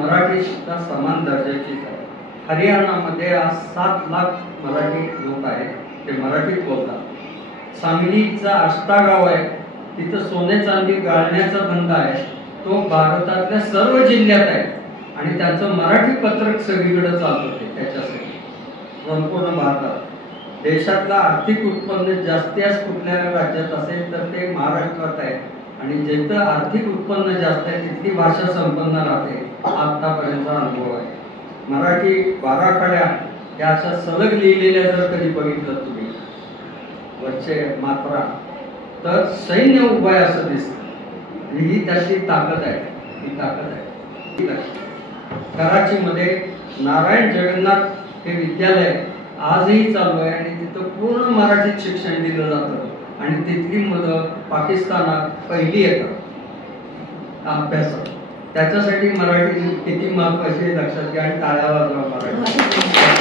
मराठी सुद्धा समान दर्जाचीच आहे. हरियाणामध्ये आज 7 लाख मराठी लोक आहेत, ते मराठीत बोलतात. सांगलीचा आष्टा गाव आहे, तिथं सोने चांदी गाळण्याचा धंदा आहे, तो भारतातल्या सर्व जिल्ह्यात आहे आणि त्याचं मराठी पत्रक सगळीकडे चालत होते. त्याच्यासाठी संपूर्ण भारतात देशातलं आर्थिक उत्पन्न जास्तीत कुठल्या राज्यात असेल तर ते महाराष्ट्रात आहे आणि जिथं आर्थिक उत्पन्न जास्त आहे तिथली भाषा संपन्न राहते. आतापर्यंतचा अनुभव आहे. मराठी 12 खड्या या अशा सलग लिहिलेल्या जर कधी बघितलं तुम्ही वरचे मात्रा, तर सैन्य उभं आहे असं दिसतं. ही त्याची ताकद आहे. ही ताकद आहे. कराचीमध्ये नारायण जगन्नाथ हे विद्यालय आजही चालू आहे आणि तिथं पूर्ण मराठीत शिक्षण दिलं जातं आणि तिथली मुलं पाकिस्तानात पहिली येतात अभ्यासात. त्याच्यासाठी मराठी किती महत्वाची लक्षात घ्या आणि टाळ्या वाजवा मराठी.